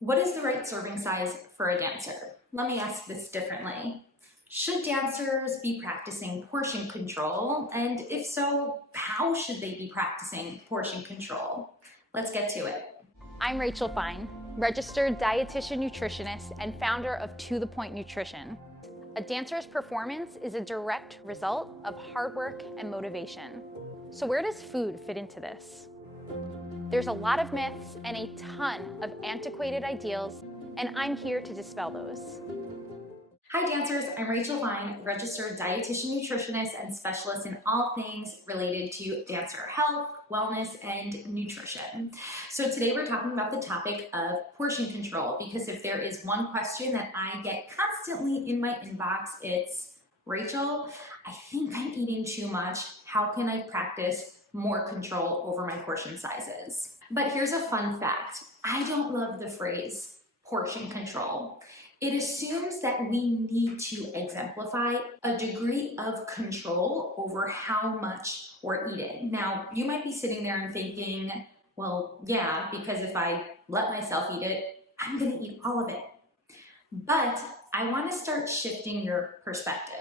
What is the right serving size for a dancer? Let me ask this differently. Should dancers be practicing portion control? And if so, how should they be practicing portion control? Let's get to it. I'm Rachel Fine, registered dietitian nutritionist and founder of To The Point Nutrition. A dancer's performance is a direct result of hard work and motivation. So where does food fit into this? There's a lot of myths and a ton of antiquated ideals, and I'm here to dispel those. Hi dancers, I'm Rachel Fine, registered dietitian nutritionist and specialist in all things related to dancer health, wellness, and nutrition. So today we're talking about the topic of portion control, because if there is one question that I get constantly in my inbox, it's, Rachel, I think I'm eating too much. How can I practice more control over my portion sizes? But here's a fun fact. I don't love the phrase portion control. It assumes that we need to exemplify a degree of control over how much we're eating. Now, you might be sitting there and thinking, well, yeah, because if I let myself eat it, I'm gonna eat all of it. But I wanna start shifting your perspective.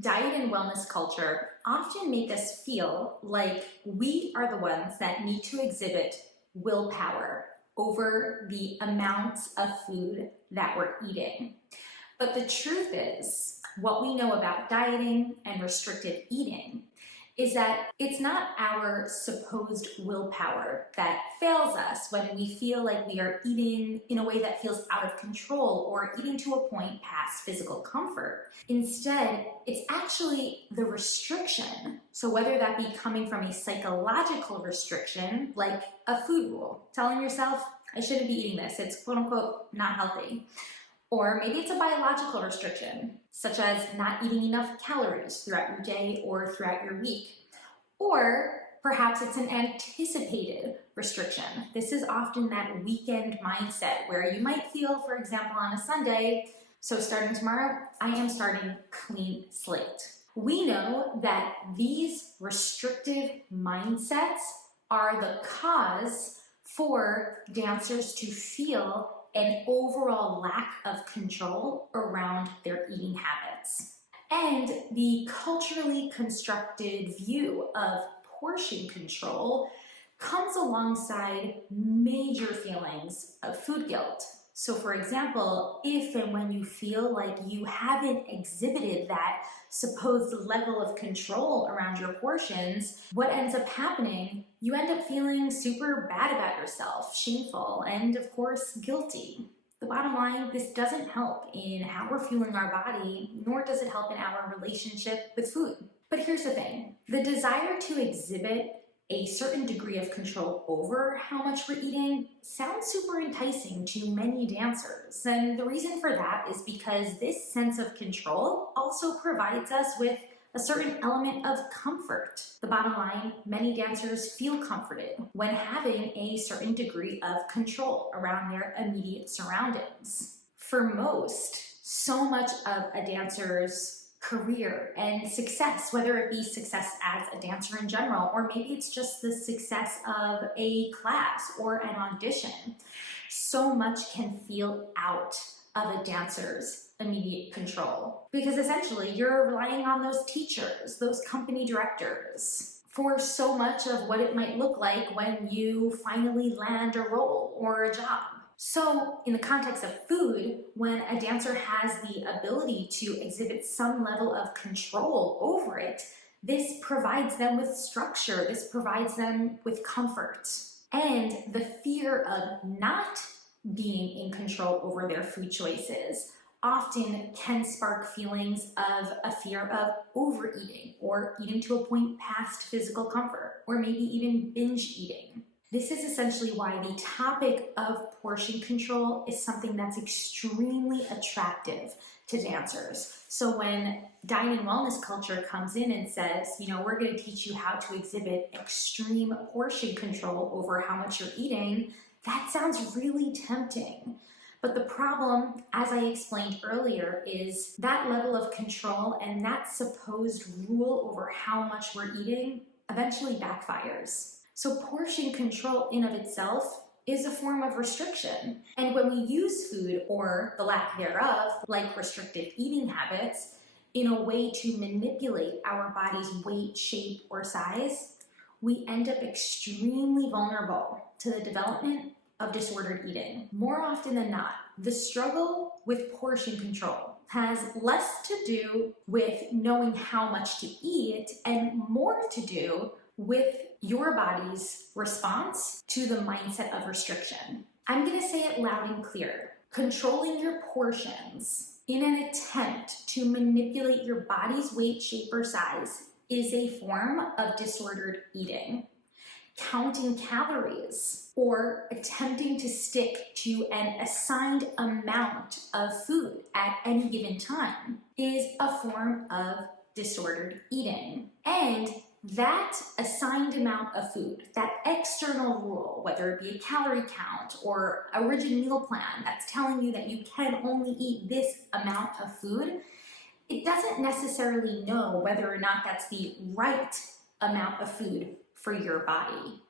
Diet and wellness culture often make us feel like we are the ones that need to exhibit willpower over the amounts of food that we're eating. But the truth is, what we know about dieting and restrictive eating is that it's not our supposed willpower that fails us when we feel like we are eating in a way that feels out of control or eating to a point past physical comfort. Instead, it's actually the restriction. So whether that be coming from a psychological restriction, like a food rule, telling yourself, I shouldn't be eating this, it's quote unquote not healthy. Or maybe it's a biological restriction, such as not eating enough calories throughout your day or throughout your week. Or perhaps it's an anticipated restriction. This is often that weekend mindset where you might feel, for example, on a Sunday, so starting tomorrow, I am starting clean slate. We know that these restrictive mindsets are the cause for dancers to feel an overall lack of control around their eating habits. And the culturally constructed view of portion control comes alongside major feelings of food guilt. So for example, if and when you feel like you haven't exhibited that supposed level of control around your portions, what ends up happening, you end up feeling super bad about yourself, shameful, and of course, guilty. The bottom line, this doesn't help in how we're fueling our body, nor does it help in our relationship with food. But here's the thing, the desire to exhibit a certain degree of control over how much we're eating sounds super enticing to many dancers. And the reason for that is because this sense of control also provides us with a certain element of comfort. The bottom line, many dancers feel comforted when having a certain degree of control around their immediate surroundings. For most, so much of a dancer's career and success, whether it be success as a dancer in general, or maybe it's just the success of a class or an audition, so much can feel out of a dancer's immediate control. Because essentially you're relying on those teachers, those company directors, for so much of what it might look like when you finally land a role or a job. So in the context of food, when a dancer has the ability to exhibit some level of control over it, this provides them with structure, this provides them with comfort. And the fear of not being in control over their food choices often can spark feelings of a fear of overeating or eating to a point past physical comfort, or maybe even binge eating. This is essentially why the topic of portion control is something that's extremely attractive to dancers. So when diet and wellness culture comes in and says, you know, we're going to teach you how to exhibit extreme portion control over how much you're eating, that sounds really tempting. But the problem, as I explained earlier, is that level of control and that supposed rule over how much we're eating eventually backfires. So portion control in of itself is a form of restriction. And when we use food, or the lack thereof, like restrictive eating habits, in a way to manipulate our body's weight, shape, or size, we end up extremely vulnerable to the development of disordered eating. More often than not, the struggle with portion control has less to do with knowing how much to eat and more to do with your body's response to the mindset of restriction. I'm gonna say it loud and clear. Controlling your portions in an attempt to manipulate your body's weight, shape, or size is a form of disordered eating. Counting calories or attempting to stick to an assigned amount of food at any given time is a form of disordered eating. And that assigned amount of food, that external rule, whether it be a calorie count or a rigid meal plan that's telling you that you can only eat this amount of food, it doesn't necessarily know whether or not that's the right amount of food for your body.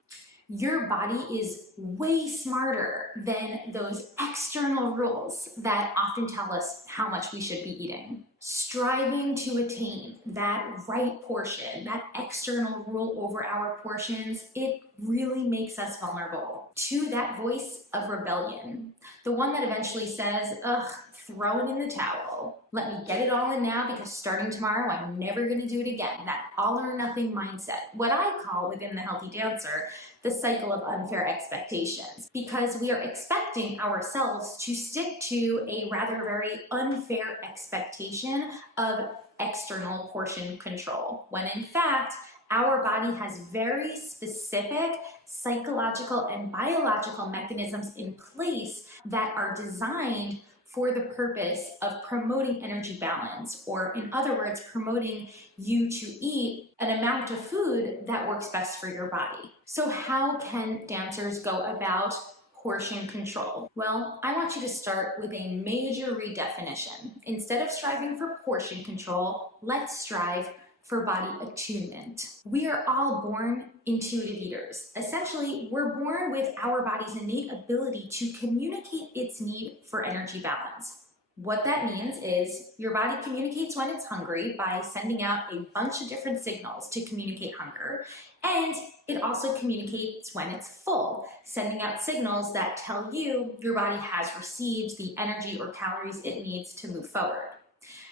Your body is way smarter than those external rules that often tell us how much we should be eating. Striving to attain that right portion, that external rule over our portions, it really makes us vulnerable to that voice of rebellion. The one that eventually says, ugh, throw it in the towel. Let me get it all in now because starting tomorrow, I'm never gonna do it again. That all or nothing mindset. What I call within the healthy dancer, the cycle of unfair expectations, because we are expecting ourselves to stick to a rather very unfair expectation of external portion control, when in fact, our body has very specific psychological and biological mechanisms in place that are designed for the purpose of promoting energy balance, or in other words, promoting you to eat an amount of food that works best for your body. So how can dancers go about portion control? Well, I want you to start with a major redefinition. Instead of striving for portion control, let's strive for body attunement. We are all born intuitive eaters. Essentially, we're born with our body's innate ability to communicate its need for energy balance. What that means is your body communicates when it's hungry by sending out a bunch of different signals to communicate hunger, and it also communicates when it's full, sending out signals that tell you your body has received the energy or calories it needs to move forward.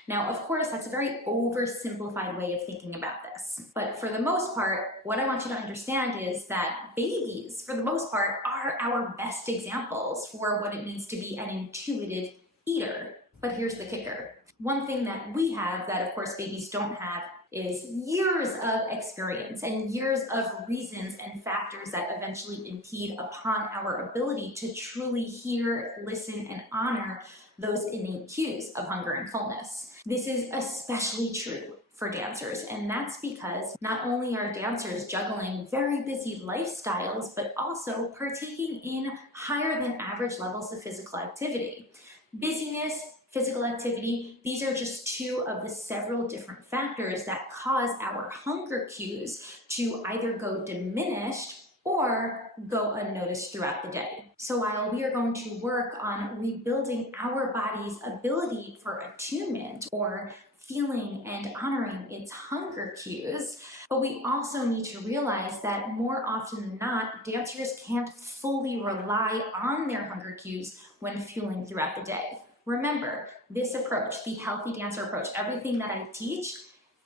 Now, of course, that's a very oversimplified way of thinking about this. But for the most part, what I want you to understand is that babies, for the most part, are our best examples for what it means to be an intuitive eater. But here's the kicker. One thing that we have that, of course, babies don't have is years of experience and years of reasons and factors that eventually impede upon our ability to truly hear, listen, and honor those innate cues of hunger and fullness. This is especially true for dancers, and that's because not only are dancers juggling very busy lifestyles, but also partaking in higher than average levels of physical activity. Busyness, physical activity, these are just two of the several different factors that cause our hunger cues to either go diminished or go unnoticed throughout the day. So while we are going to work on rebuilding our body's ability for attunement, or feeling and honoring its hunger cues, but we also need to realize that more often than not, dancers can't fully rely on their hunger cues when fueling throughout the day. Remember, this approach, the healthy dancer approach, everything that I teach,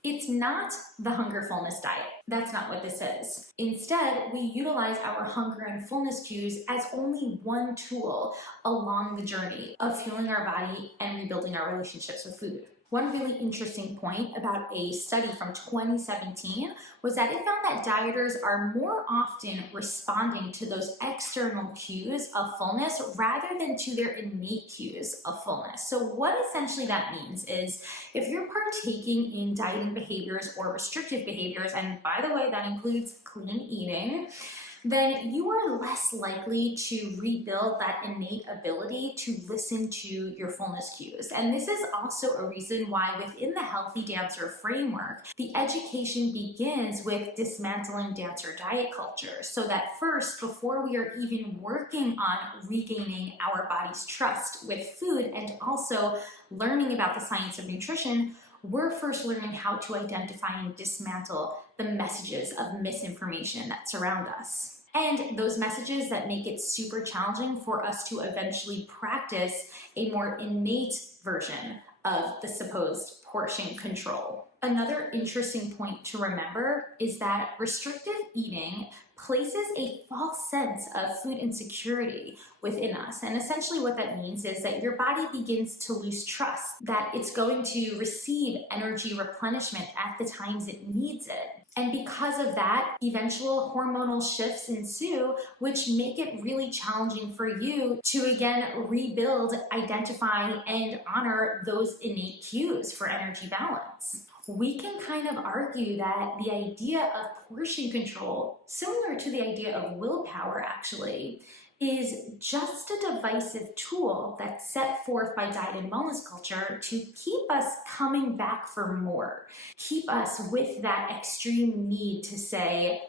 it's not the hunger fullness diet. That's not what this is. Instead, we utilize our hunger and fullness cues as only one tool along the journey of fueling our body and rebuilding our relationships with food. One really interesting point about a study from 2017 was that it found that dieters are more often responding to those external cues of fullness rather than to their innate cues of fullness. So what essentially that means is if you're partaking in dieting behaviors or restrictive behaviors, and by the way, that includes clean eating, then you are less likely to rebuild that innate ability to listen to your fullness cues. And this is also a reason why within the Healthy Dancer framework, the education begins with dismantling dancer diet culture, so that first, before we are even working on regaining our body's trust with food and also learning about the science of nutrition, we're first learning how to identify and dismantle the messages of misinformation that surround us. And those messages that make it super challenging for us to eventually practice a more innate version of the supposed portion control. Another interesting point to remember is that restrictive eating places a false sense of food insecurity within us. And essentially what that means is that your body begins to lose trust that it's going to receive energy replenishment at the times it needs it. And because of that, eventual hormonal shifts ensue, which make it really challenging for you to again rebuild, identify, and honor those innate cues for energy balance. We can kind of argue that the idea of portion control, similar to the idea of willpower actually, is just a divisive tool that's set forth by diet and wellness culture to keep us coming back for more, keep us with that extreme need to say,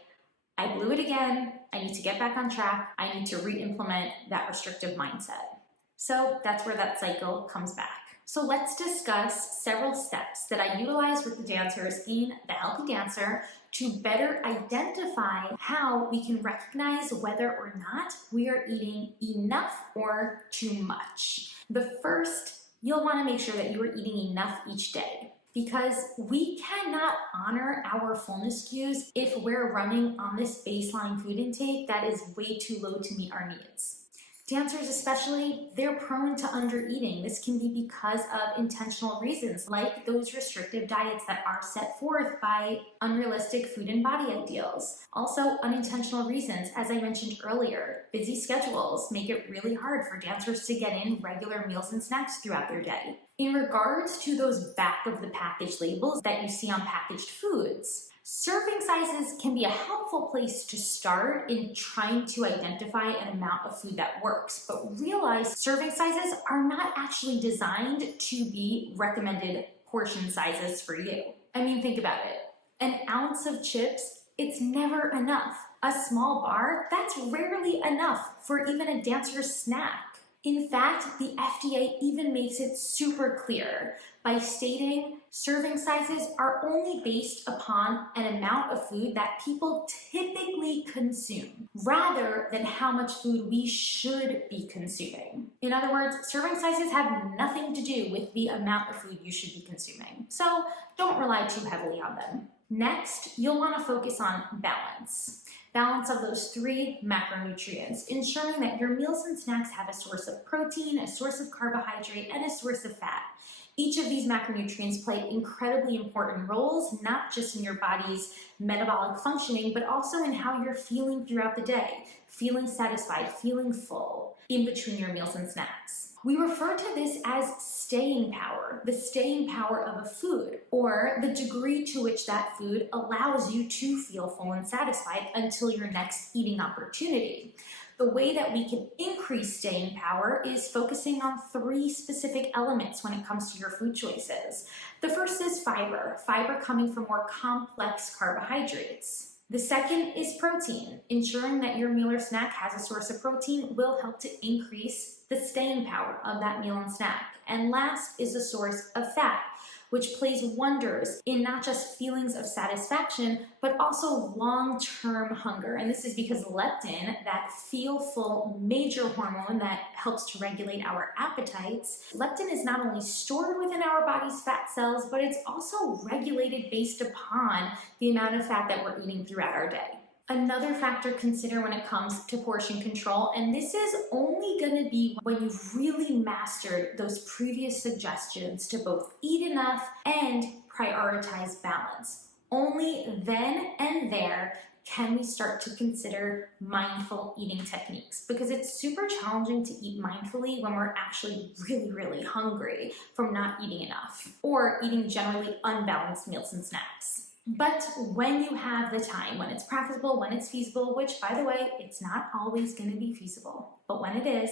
I blew it again, I need to get back on track, I need to re-implement that restrictive mindset. So that's where that cycle comes back. So let's discuss several steps that I utilize with the dancers in the Healthy Dancer to better identify how we can recognize whether or not we are eating enough or too much. The first, you'll want to make sure that you are eating enough each day, because we cannot honor our fullness cues if we're running on this baseline food intake that is way too low to meet our needs. Dancers especially, they're prone to undereating. This can be because of intentional reasons, like those restrictive diets that are set forth by unrealistic food and body ideals. Also, unintentional reasons, as I mentioned earlier, busy schedules make it really hard for dancers to get in regular meals and snacks throughout their day. In regards to those back of the package labels that you see on packaged foods, serving sizes can be a helpful place to start in trying to identify an amount of food that works, but realize serving sizes are not actually designed to be recommended portion sizes for you. I mean, think about it. An ounce of chips, it's never enough. A small bar, that's rarely enough for even a dancer's snack. In fact, the FDA even makes it super clear by stating serving sizes are only based upon an amount of food that people typically consume, rather than how much food we should be consuming. In other words, serving sizes have nothing to do with the amount of food you should be consuming, so don't rely too heavily on them. Next, you'll want to focus on balance. Balance of those 3 macronutrients, ensuring that your meals and snacks have a source of protein, a source of carbohydrate, and a source of fat. Each of these macronutrients play incredibly important roles, not just in your body's metabolic functioning, but also in how you're feeling throughout the day, feeling satisfied, feeling full in between your meals and snacks. We refer to this as staying power, the staying power of a food, or the degree to which that food allows you to feel full and satisfied until your next eating opportunity. The way that we can increase staying power is focusing on 3 specific elements when it comes to your food choices. The first is fiber coming from more complex carbohydrates. The second is protein. Ensuring that your meal or snack has a source of protein will help to increase the staying power of that meal and snack. And last is a source of fat, which plays wonders in not just feelings of satisfaction, but also long-term hunger. And this is because leptin, that feel-full major hormone that helps to regulate our appetites, leptin is not only stored within our body's fat cells, but it's also regulated based upon the amount of fat that we're eating throughout our day. Another factor to consider when it comes to portion control, and this is only going to be when you've really mastered those previous suggestions to both eat enough and prioritize balance. Only then and there can we start to consider mindful eating techniques, because it's super challenging to eat mindfully when we're actually really hungry from not eating enough or eating generally unbalanced meals and snacks. But when you have the time, when it's practicable, when it's feasible, which by the way, it's not always going to be feasible, but when it is,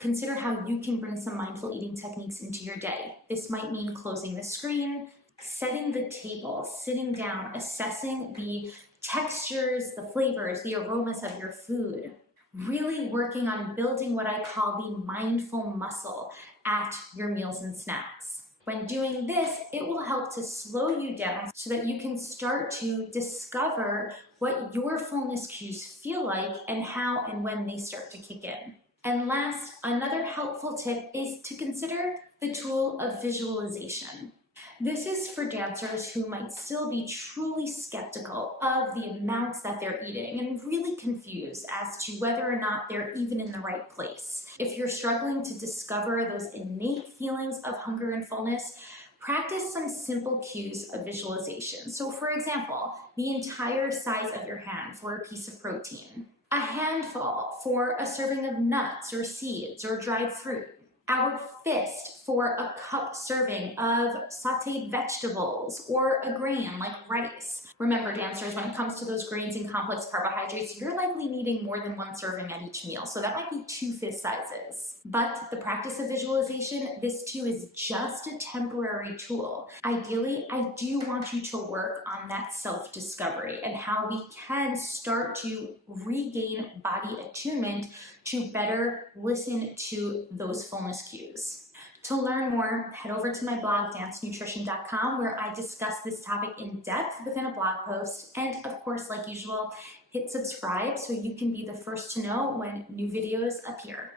consider how you can bring some mindful eating techniques into your day. This might mean closing the screen, setting the table, sitting down, assessing the textures, the flavors, the aromas of your food. Really working on building what I call the mindful muscle at your meals and snacks. When doing this, it will help to slow you down so that you can start to discover what your fullness cues feel like and how and when they start to kick in. And last, another helpful tip is to consider the tool of visualization. This is for dancers who might still be truly skeptical of the amounts that they're eating and really confused as to whether or not they're even in the right place. If you're struggling to discover those innate feelings of hunger and fullness, practice some simple cues of visualization. So for example, the entire size of your hand for a piece of protein, a handful for a serving of nuts or seeds or dried fruit, our fist for a cup serving of sauteed vegetables or a grain like rice. Remember, dancers, when it comes to those grains and complex carbohydrates, you're likely needing more than one serving at each meal, so that might be 2 fist sizes. But the practice of visualization, this too is just a temporary tool. Ideally, I do want you to work on that self-discovery and how we can start to regain body attunement to better listen to those fullness cues. To learn more, head over to my blog, dancenutrition.com, where I discuss this topic in depth within a blog post. And of course, like usual, hit subscribe so you can be the first to know when new videos appear.